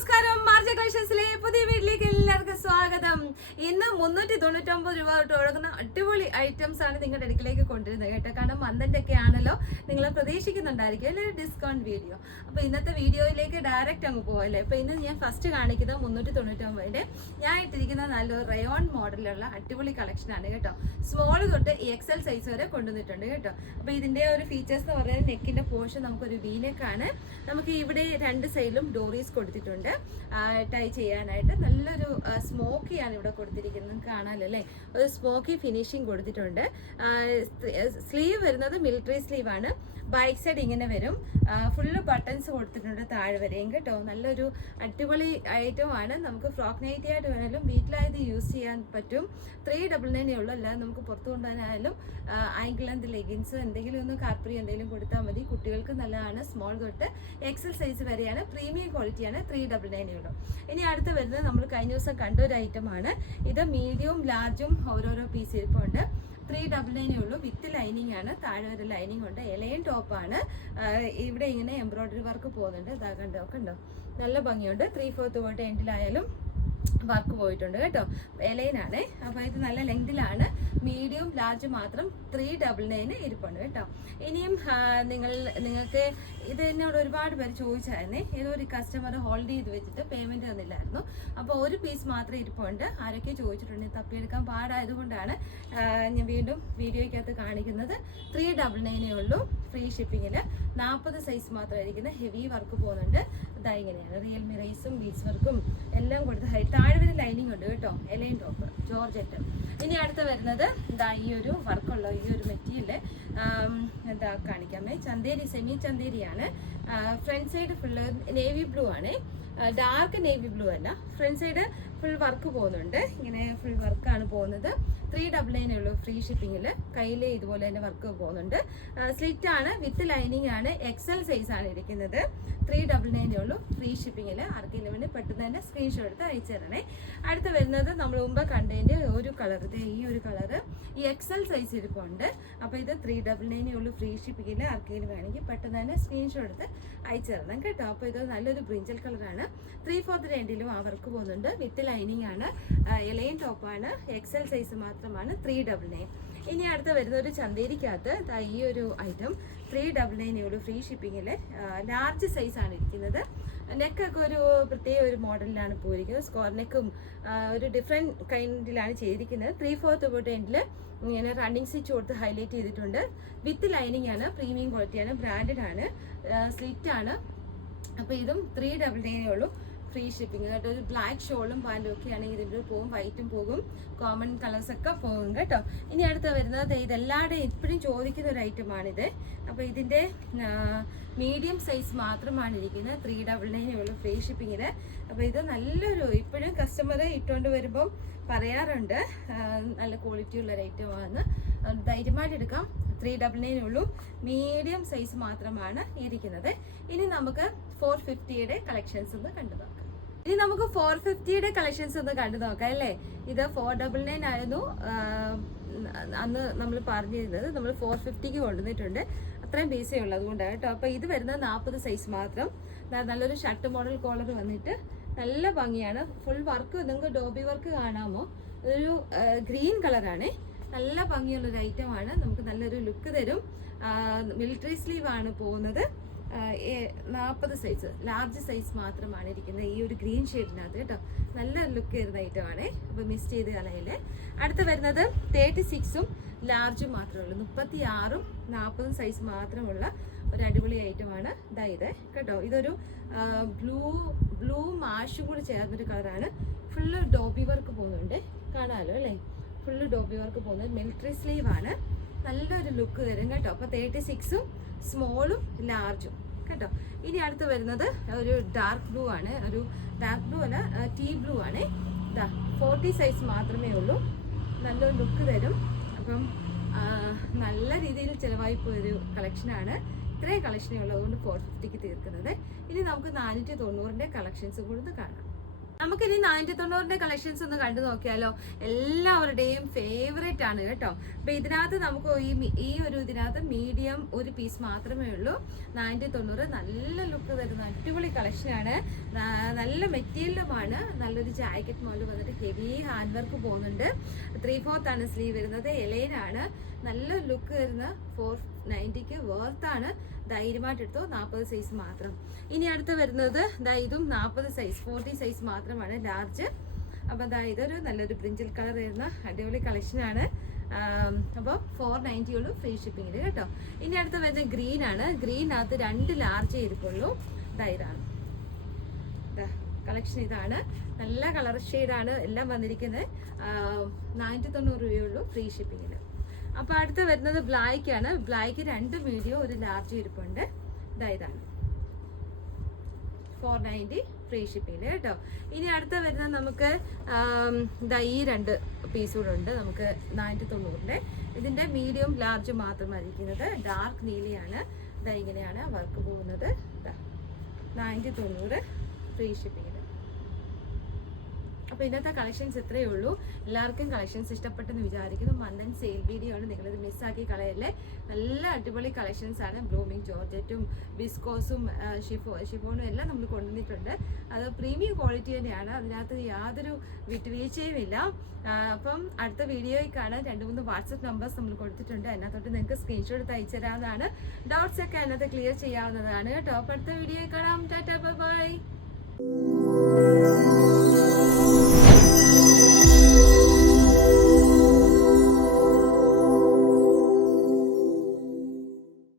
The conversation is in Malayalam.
നമസ്കാരം, മാർജ കളക്ഷൻസിലെ പുതിയ വീട്ടിലേക്ക് എല്ലാവർക്കും സ്വാഗതം. ഇന്ന് 399 രൂപ തൊട്ട് തുടങ്ങുന്ന അടിപൊളി ഐറ്റംസ് ആണ് നിങ്ങളുടെ അടുക്കിലേക്ക് കൊണ്ടുവരുന്നത് കേട്ടോ. കാരണം മന്തിന്റെ ഒക്കെ ആണല്ലോ, നിങ്ങൾ പ്രതീക്ഷിക്കുന്നുണ്ടായിരിക്കും അല്ലെ ഡിസ്കൗണ്ട് വീഡിയോ. അപ്പൊ ഇന്നത്തെ വീഡിയോയിലേക്ക് ഡയറക്റ്റ് അങ്ങ് പോകല്ലേ. അപ്പൊ ഇന്ന് ഞാൻ ഫസ്റ്റ് കാണിക്കുന്നത് 399 ഞാൻ ഇട്ടിരിക്കുന്ന നല്ലൊരു റയോൺ മോഡലുള്ള അടിപൊളി കളക്ഷൻ ആണ് കേട്ടോ. സ്മോൾ തൊട്ട് XL സൈസ് വരെ കൊണ്ടുവന്നിട്ടുണ്ട് കേട്ടോ. അപ്പൊ ഇതിന്റെ ഒരു ഫീച്ചേഴ്സ് എന്ന് പറയുന്നത് നെക്കിന്റെ പോർഷൻ നമുക്കൊരു വീനെക്കാണ്. നമുക്ക് ഇവിടെ രണ്ട് സൈഡിലും ഡോറീസ് കൊടുത്തിട്ടുണ്ട് ടൈ ചെയ്യാനായിട്ട്. നല്ലൊരു സ്മോക്കിയാണ് ഇവിടെ കൊടുത്തിരിക്കുന്നത്, കാണാമല്ലോ അല്ലേ. ഒരു സ്മോക്കി ഫിനിഷിങ് കൊടുത്തിട്ടുണ്ട്. സ്ലീവ് വരുന്നത് മിലിറ്ററി സ്ലീവ് ആണ്. ബാക്ക് സൈഡ് ഇങ്ങനെ വരും. ഫുള്ള് ബട്ടൺസ് കൊടുത്തിട്ടുണ്ട് താഴെ വരെയും കേട്ടോ. നല്ലൊരു അടിപൊളി ഐറ്റം ആണ്. നമുക്ക് ഫ്രോക്ക് നൈറ്റി ആയിട്ട് വേണമെങ്കിലും വീട്ടിലായത് യൂസ് ചെയ്യാൻ പറ്റും. 399 ഉള്ളൂ. അല്ലാതെ നമുക്ക് പുറത്തു കൊണ്ടുപോകാനായാലും ആങ്കിൾ ലെന്ത് ലെഗിൻസ് എന്തെങ്കിലും ഒന്ന് കാർപ്പറി എന്തെങ്കിലും കൊടുത്താൽ മതി. കുട്ടികൾക്ക് നല്ലതാണ്. സ്മോൾ തൊട്ട് XL സൈസ് വരെയാണ്. പ്രീമിയം ക്വാളിറ്റിയാണ്. 399 ഉള്ളൂ. ഇനി അടുത്ത് വരുന്നത് നമ്മൾ കഴിഞ്ഞ ദിവസം കണ്ട ഒരു ഐറ്റമാണ്. ഇത് മീഡിയവും ലാർജും ഓരോരോ പീസ് ഇരിപ്പുണ്ട്. 399 ഉള്ളൂ. വിത്ത് ലൈനിങ് ആണ്. താഴെ ഒരു ലൈനിങ് ഉണ്ട്. എലയൻ ടോപ്പാണ്. ഇവിടെ ഇങ്ങനെ എംബ്രോയിഡറി വർക്ക് പോകുന്നുണ്ട്. ഇതാ കണ്ടോ, നല്ല ഭംഗിയുണ്ട്. 3/4 പോയിട്ട് എൻഡിലായാലും വർക്ക് പോയിട്ടുണ്ട് കേട്ടോ. എലൈനാണ്. അപ്പോൾ ഇത് നല്ല ലെങ്തിലാണ്. മീഡിയം ലാർജ് മാത്രം 399 ഇരിപ്പുണ്ട് കേട്ടോ. ഇനിയും നിങ്ങൾക്ക് ഇത് എന്നോട് ഒരുപാട് പേര് ചോദിച്ചായിരുന്നേ. ഏതോ ഒരു കസ്റ്റമർ ഹോൾഡ് ചെയ്ത് വെച്ചിട്ട് പേയ്മെന്റ് തന്നില്ലായിരുന്നു. അപ്പോൾ ഒരു പീസ് മാത്രം ഇരിപ്പുണ്ട്. ആരൊക്കെ ചോദിച്ചിട്ടുണ്ട്. തപ്പിയെടുക്കാൻ പാടായതുകൊണ്ടാണ് ഞാൻ വീണ്ടും വീഡിയോയ്ക്കകത്ത് കാണിക്കുന്നത്. 399 ഉള്ളൂ. ഫ്രീ ഷിപ്പിങ്ങിൽ 40 സൈസ് മാത്രം ഇരിക്കുന്ന ഹെവി വർക്ക് പോകുന്നുണ്ട്. ഇതാ ഇങ്ങനെയാണ്. റിയൽ മിറൈസും ബീച്ച് വർക്കും എല്ലാം കൊടുത്ത് താഴെ വരെ ലൈനിങ് ഉണ്ട് കേട്ടോ. A-line top georgette. ഇനി അടുത്ത് വരുന്നത് ഇതാ ഈ ഒരു വർക്കുള്ള ഈ ഒരു മെറ്റീരിയൽ എന്താ കാണിക്കാമേ. ചന്തേരി, സെമി ചന്തേരിയാണ്. Front side full navy blue ആണ്. ഡാർക്ക് നേവി ബ്ലൂ അല്ല. ഫ്രണ്ട് സൈഡ് ഫുൾ വർക്ക് പോകുന്നുണ്ട്. ഇങ്ങനെ ഫുൾ വർക്കാണ് പോകുന്നത്. 399 ഉള്ളൂ ഫ്രീ ഷിപ്പിങ്ങിൽ. കയ്യിൽ ഇതുപോലെ തന്നെ വർക്ക് പോകുന്നുണ്ട്. സ്ലിറ്റ് ആണ്. വിത്ത് ലൈനിങ് ആണ്. XL സൈസ് ആണ് ഇരിക്കുന്നത്. 399 ഉള്ളൂ ഫ്രീ ഷിപ്പിങ്ങിൽ. ആർക്കെങ്കിലും വേണ്ടി പെട്ടെന്ന് തന്നെ സ്ക്രീൻഷോട്ട് എടുത്ത് അയച്ചു തരണേ. അടുത്ത് വരുന്നത് നമ്മൾ മുമ്പ് കണ്ടതിൻ്റെ ഒരു കളർ, ഈ ഒരു കളറ് ഈ XL സൈസ് ഇരിപ്പുണ്ട്. അപ്പോൾ ഇത് 399 ഉള്ളൂ ഫ്രീ ഷിപ്പിങ്ങിൽ. ആർക്കെങ്കിലും വേണമെങ്കിൽ പെട്ടെന്ന് തന്നെ സ്ക്രീൻഷോട്ട് എടുത്ത് അയച്ചു തരണം കേട്ടോ. അപ്പോൾ ഇത് നല്ലൊരു ബ്രിഞ്ചൽ കളറാണ്. 3/4 എൻഡിലും ആ വർക്ക് പോകുന്നുണ്ട്. വിത്ത് ലൈനിങ് ആണ്. എലൈൻ ടോപ്പാണ്. XL സൈസ് മാത്രമാണ് 399. ഇനി അടുത്ത് വരുന്ന ഒരു ചന്തേരിക്കകത്ത് ഈ ഒരു ഐറ്റം 399 ഉള്ളൂ ഫ്രീ ഷിപ്പിങ്ങിൽ. ലാർജ് സൈസ് ആണ് ഇരിക്കുന്നത്. നെക്കൊക്കെ ഒരു പ്രത്യേക ഒരു മോഡലിലാണ് പോയിരിക്കുന്നത്. സ്ക്വയർ നെക്കും ഒരു ഡിഫറെൻറ്റ് കൈൻഡിലാണ് ചെയ്തിരിക്കുന്നത്. 3/4 പോയിട്ട് എൻഡിൽ ഇങ്ങനെ റണ്ണിങ് സ്റ്റിച്ച് കൊടുത്ത് ഹൈലൈറ്റ് ചെയ്തിട്ടുണ്ട്. വിത്ത് ലൈനിങ് ആണ്. പ്രീമിയം ക്വാളിറ്റിയാണ്. ബ്രാൻഡഡ് ആണ്. സ്ലിറ്റ് ആണ്. അപ്പോൾ ഇതും 399 ഉള്ളൂ ഫ്രീ ഷിപ്പിംഗ് കേട്ടോ. ഒരു ബ്ലാക്ക് ഷോളും പാൻറ്റും ഒക്കെ ആണെങ്കിൽ ഇതിൽ പോകും. വൈറ്റും പോകും. കോമൺ കളേഴ്സ് ഒക്കെ പോകും കേട്ടോ. ഇനി അടുത്ത് വരുന്നത് ഇതെല്ലാവരുടെയും എപ്പോഴും ചോദിക്കുന്ന ഒരു ഐറ്റമാണിത്. അപ്പോൾ ഇതിൻ്റെ മീഡിയം സൈസ് മാത്രമാണ് ഇരിക്കുന്നത്. 399 ഉള്ളൂ ഫ്രീ ഷിപ്പിങ്ങിൽ. അപ്പോൾ ഇത് നല്ലൊരു ഇപ്പോഴും കസ്റ്റമർ ഇട്ടുകൊണ്ട് വരുമ്പം പറയാറുണ്ട് നല്ല ക്വാളിറ്റി ഉള്ളൊരു ഐറ്റമാണ്. ധൈര്യമായിട്ട് എടുക്കാം. 399 ഉള്ളൂ. മീഡിയം സൈസ് മാത്രമാണ് ഇരിക്കുന്നത്. ഇനി നമുക്ക് 450യുടെ കളക്ഷൻസ് ഒന്ന് കണ്ടു നോക്കാം. ഇനി നമുക്ക് 450യുടെ കളക്ഷൻസ് ഒന്ന് കണ്ടു നോക്കാം അല്ലേ. ഇത് 499 ആയിരുന്നു അന്ന് നമ്മൾ പറഞ്ഞിരുന്നത്. നമ്മൾ 450ക്ക് കൊണ്ടുവന്നിട്ടുണ്ട്. അത്രയും പീസേ ഉള്ളൂ, അതുകൊണ്ടാണ് കേട്ടോ. അപ്പോൾ ഇത് വരുന്നത് 40 സൈസ് മാത്രം. നല്ലൊരു ഷർട്ട് മോഡൽ കോളർ വന്നിട്ട് നല്ല ഭംഗിയാണ്. ഫുൾ വർക്ക് നിങ്ങൾക്ക് ഡോബി വർക്ക് കാണാമോ. ഇതൊരു ഗ്രീൻ കളറാണ്. നല്ല ഭംഗിയുള്ളൊരു ഐറ്റമാണ്. നമുക്ക് നല്ലൊരു ലുക്ക് തരും. മിലിറ്ററി സ്ലീവ് ആണ് പോകുന്നത്. 40 സൈസ് ലാർജ് സൈസ് മാത്രമാണ് ഇരിക്കുന്നത്. ഈ ഒരു ഗ്രീൻ ഷെയ്ഡിനകത്ത് കേട്ടോ. നല്ല ലുക്ക് വരുന്ന ഐറ്റമാണ്. അപ്പോൾ മിസ് ചെയ്ത് കളയില്ലേ. അടുത്ത് വരുന്നത് 36ഉം ലാർജും മാത്രമേ ഉള്ളൂ. 36ഉം 40ഉം സൈസ് മാത്രമുള്ള ഒരു അടിപൊളി ഐറ്റമാണ് ഇത് കേട്ടോ. ഇതൊരു ബ്ലൂ മാഷും കൂടി ചേർന്നൊരു കളറാണ്. ഫുള്ള് ഡോബി വർക്ക് പോകുന്നുണ്ട്, കാണാമല്ലോ അല്ലേ. ഫുള്ള് ഡോബി വർക്ക് പോകുന്നത്. മിലിറ്ററി സ്ലീവ് ആണ്. നല്ലൊരു ലുക്ക് തരും കേട്ടോ. അപ്പോൾ 36ഉം സ്മോളും ലാർജും കേട്ടോ. ഇനി അടുത്ത് വരുന്നത് ഒരു ഡാർക്ക് ബ്ലൂ ആണ്. ഒരു ഡാർക്ക് ബ്ലൂ അല്ല, ടീ ബ്ലൂ ആണ്. 40 സൈസ് മാത്രമേ ഉള്ളൂ. നല്ലൊരു ലുക്ക് തരും. അപ്പം നല്ല രീതിയിൽ ചിലവായി പോയൊരു കളക്ഷനാണ്. ഇത്രയും കളക്ഷനേ ഉള്ളൂ. അതുകൊണ്ട് 450ക്ക് തീർക്കുന്നത്. ഇനി നമുക്ക് 490ൻ്റെ കളക്ഷൻസ് കൂടി കാണാം. നമുക്കിനി 490ന്റെ കളക്ഷൻസ് ഒന്ന് കണ്ടു നോക്കിയാലോ. എല്ലാവരുടെയും ഫേവറേറ്റ് ആണ് കേട്ടോ. അപ്പൊ ഇതിനകത്ത് നമുക്ക് ഈ ഒരു ഇതിനകത്ത് മീഡിയം ഒരു പീസ് മാത്രമേ ഉള്ളൂ. 490 നല്ല ലുക്ക് തരുന്ന അടിപൊളി കളക്ഷനാണ്. നല്ല മെറ്റീരിയലുമാണ്. നല്ലൊരു ജാക്കറ്റ് മോഡൽ വന്നിട്ട് ഹെവി ഹാൻഡ് വർക്ക് പോകുന്നുണ്ട്. 3/4 ആണ് സ്ലീവ് വരുന്നത്. എലൈനാണ്. നല്ല ലുക്ക് വരുന്ന 490ക്ക് വേർത്താണ്. ധൈര്യമായിട്ട് എടുത്തോ. 40 സൈസ് മാത്രം. ഇനി അടുത്ത് വരുന്നത് ഇതും 40 സൈസ് 40 സൈസ് മാത്രമാണ്, ലാർജ്. അപ്പോൾ ഇതൊരു നല്ലൊരു ബ്രിഞ്ചൽ കളർ വരുന്ന അടിപൊളി കളക്ഷനാണ്. അപ്പോൾ 490 ഉള്ളൂ ഫ്രീ ഷിപ്പിങ്ങിൽ കേട്ടോ. ഇനി അടുത്ത് വരുന്നത് ഗ്രീൻ ആണ്. ഗ്രീനകത്ത് 2 ലാർജ് ഇരിക്കുള്ളൂ. ഇതാണ് കളക്ഷൻ. ഇതാണ് നല്ല കളർ ഷെയ്ഡാണ് എല്ലാം വന്നിരിക്കുന്നത്. 490 രൂപയുള്ളൂ ഫ്രീ ഷിപ്പിങ്ങിൽ. അപ്പോൾ അടുത്ത് വരുന്നത് ബ്ലാക്ക് ആണ്. ബ്ലാക്ക് 2 മീഡിയം 1 ലാർജ് ഇരിപ്പുണ്ട്. ഇതാണ് 490 ഫ്രീ ഷിപ്പിങ്ങിൽ കേട്ടോ. ഇനി അടുത്ത വരുന്നത് നമുക്ക് ഈ 2 പീസ് കൂടെ ഉണ്ട് നമുക്ക് 490. ഇതിൻ്റെ മീഡിയം ലാർജ് മാത്രമായിരിക്കുന്നത്. ഡാർക്ക് നീലയാണ്. ഇങ്ങനെയാണ് വർക്ക് പോകുന്നത്. 490 ഫ്രീ ഷിപ്പിങ്ങിൽ. അപ്പോൾ ഇന്നത്തെ കളക്ഷൻസ് ഇത്രയേ ഉള്ളൂ. എല്ലാവർക്കും കളക്ഷൻസ് ഇഷ്ടപ്പെട്ടെന്ന് വിചാരിക്കുന്നു. മന്ദൻ സെയിൽ വീഡിയോ ആണ്, നിങ്ങളിത് മിസ്സാക്കി കളയല്ലേ. നല്ല അടിപൊളി കളക്ഷൻസ് ആണ്. ബ്ലൂമിങ് ജോർജറ്റും ബിസ്കോസും ഷിഫോണും എല്ലാം നമ്മൾ കൊണ്ടുവന്നിട്ടുണ്ട്. അത് പ്രീമിയം ക്വാളിറ്റി തന്നെയാണ്. അതിനകത്ത് യാതൊരു വിട്ടുവീഴ്ചയും ഇല്ല. അപ്പം അടുത്ത വീഡിയോയിൽ കാണാൻ 2-3 വാട്സപ്പ് നമ്പേഴ്സ് നമ്മൾ കൊടുത്തിട്ടുണ്ട്. അതിനകത്തോട്ട് നിങ്ങൾക്ക് സ്ക്രീൻഷോട്ട് എടുത്ത് അയച്ചു തരാവുന്നതാണ്. ഡൗട്ട്സ് ഒക്കെ അതിനകത്ത് ക്ലിയർ ചെയ്യാവുന്നതാണ് കേട്ടോ. അപ്പോൾ അടുത്ത വീഡിയോയിൽ കാണാം. Tata bye bye.